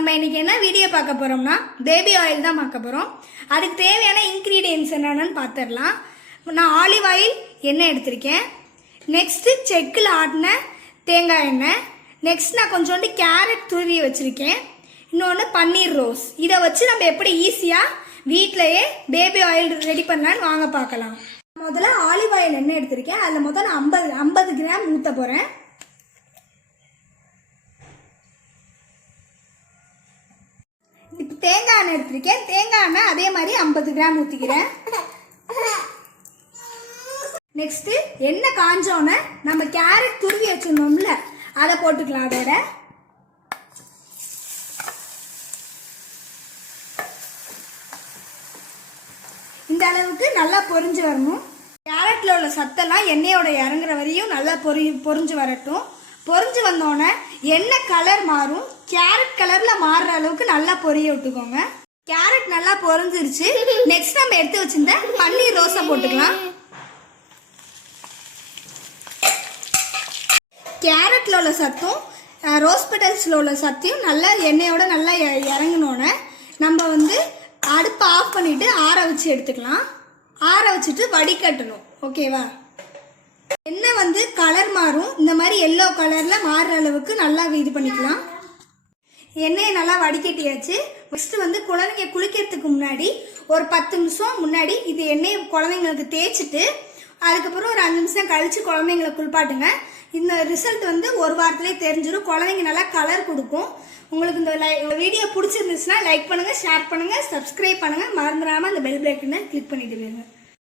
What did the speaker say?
நம்ம இன்னைக்கு என்ன வீடியோ பார்க்க போறோம்னா பேபி ஆயில் தான் பார்க்க போறோம். அதுக்கு தேவையான இன்கிரீடியன்ட்ஸ் என்னன்னு பார்த்துடலாம். நான் ஆலிவ் ஆயில் எண்ணெய் எடுத்திருக்கேன். நெக்ஸ்ட் செக்கில் ஆட்டின தேங்காய் எண்ணெய். நெக்ஸ்ட் நான் கொஞ்சோண்டு கேரட் துருவி வச்சிருக்கேன். இன்னொன்று பன்னீர் ரோஸ். இதை வச்சு நம்ம எப்படி ஈஸியாக வீட்டிலையே பேபி ஆயில் ரெடி பண்ணலான்னு வாங்க பார்க்கலாம். முதல்ல ஆலிவ் ஆயில் எண்ணெய் எடுத்திருக்கேன். அதில் முதல்ல 50 கிராம் ஊற்ற போகிறேன். இப்போ தேங்காய் எண்ணெய் எடுத்திருக்கேன். தேங்காய் எண்ணெய் அதே மாதிரி 50 கிராம் ஊற்றிக்கிறேன். நெக்ஸ்ட் எண்ணெய் காஞ்சோன்னு நம்ம கேரட் துருவி வச்சிருந்தோம்ல அதை போட்டுக்கலாம். அதோட இந்த அளவுக்கு நல்லா பொரிஞ்சு வரணும். கேரட்ல உள்ள சத்தெல்லாம் எண்ணெயோட இறங்குற வரையும் நல்லா பொரிஞ்சு வரட்டும். பொரிஞ்சு வந்தோடனே எண்ணெய் கலர் மாறும். கேரட் கலர்ல மாறுற அளவுக்கு நல்லா பொரிய விட்டுக்கோங்க. கேரட் நல்லா பொரிஞ்சிருச்சு. நெக்ஸ்ட் நம்ம எடுத்து வச்சிருந்த பன்னீர் ரோஸை போட்டுக்கலாம். கேரட்ல உள்ள சத்தும் ரோஸ் பெட்டல்ஸ்ல உள்ள சத்தையும் நல்லா எண்ணெயோட நல்லா இறங்கினோன்னே நம்ம அடுப்பை ஆஃப் பண்ணிட்டு ஆற வச்சு எடுத்துக்கலாம். ஆற வச்சுட்டு வடிகட்டணும். ஓகேவா? எண்ணெய் கலர் மாறும். இந்த மாதிரி எல்லோ கலர்ல மாறுற அளவுக்கு நல்லா இது பண்ணிக்கலாம். எண்ணெயை நல்லா வடிகட்டியாச்சு. ஃபர்ஸ்ட் குழந்தைங்க குளிக்கிறதுக்கு முன்னாடி ஒரு 10 நிமிஷம் முன்னாடி இது எண்ணெயை குழந்தைங்களுக்கு தேய்ச்சிட்டு அதுக்கப்புறம் ஒரு 5 நிமிஷம் கழிச்சு குழந்தைங்களை குளிப்பாட்டுங்க. இந்த ரிசல்ட் ஒரு வாரத்திலே தெரிஞ்சிடும். குழந்தைங்க நல்லா கலர் கொடுக்கும். உங்களுக்கு இந்த வீடியோ பிடிச்சிருந்துச்சுன்னா லைக் பண்ணுங்க, ஷேர் பண்ணுங்க, சப்ஸ்கிரைப் பண்ணுங்க. மறந்துடாம அந்த பெல் பட்டனை கிளிக் பண்ணிட்டு போயிருங்க.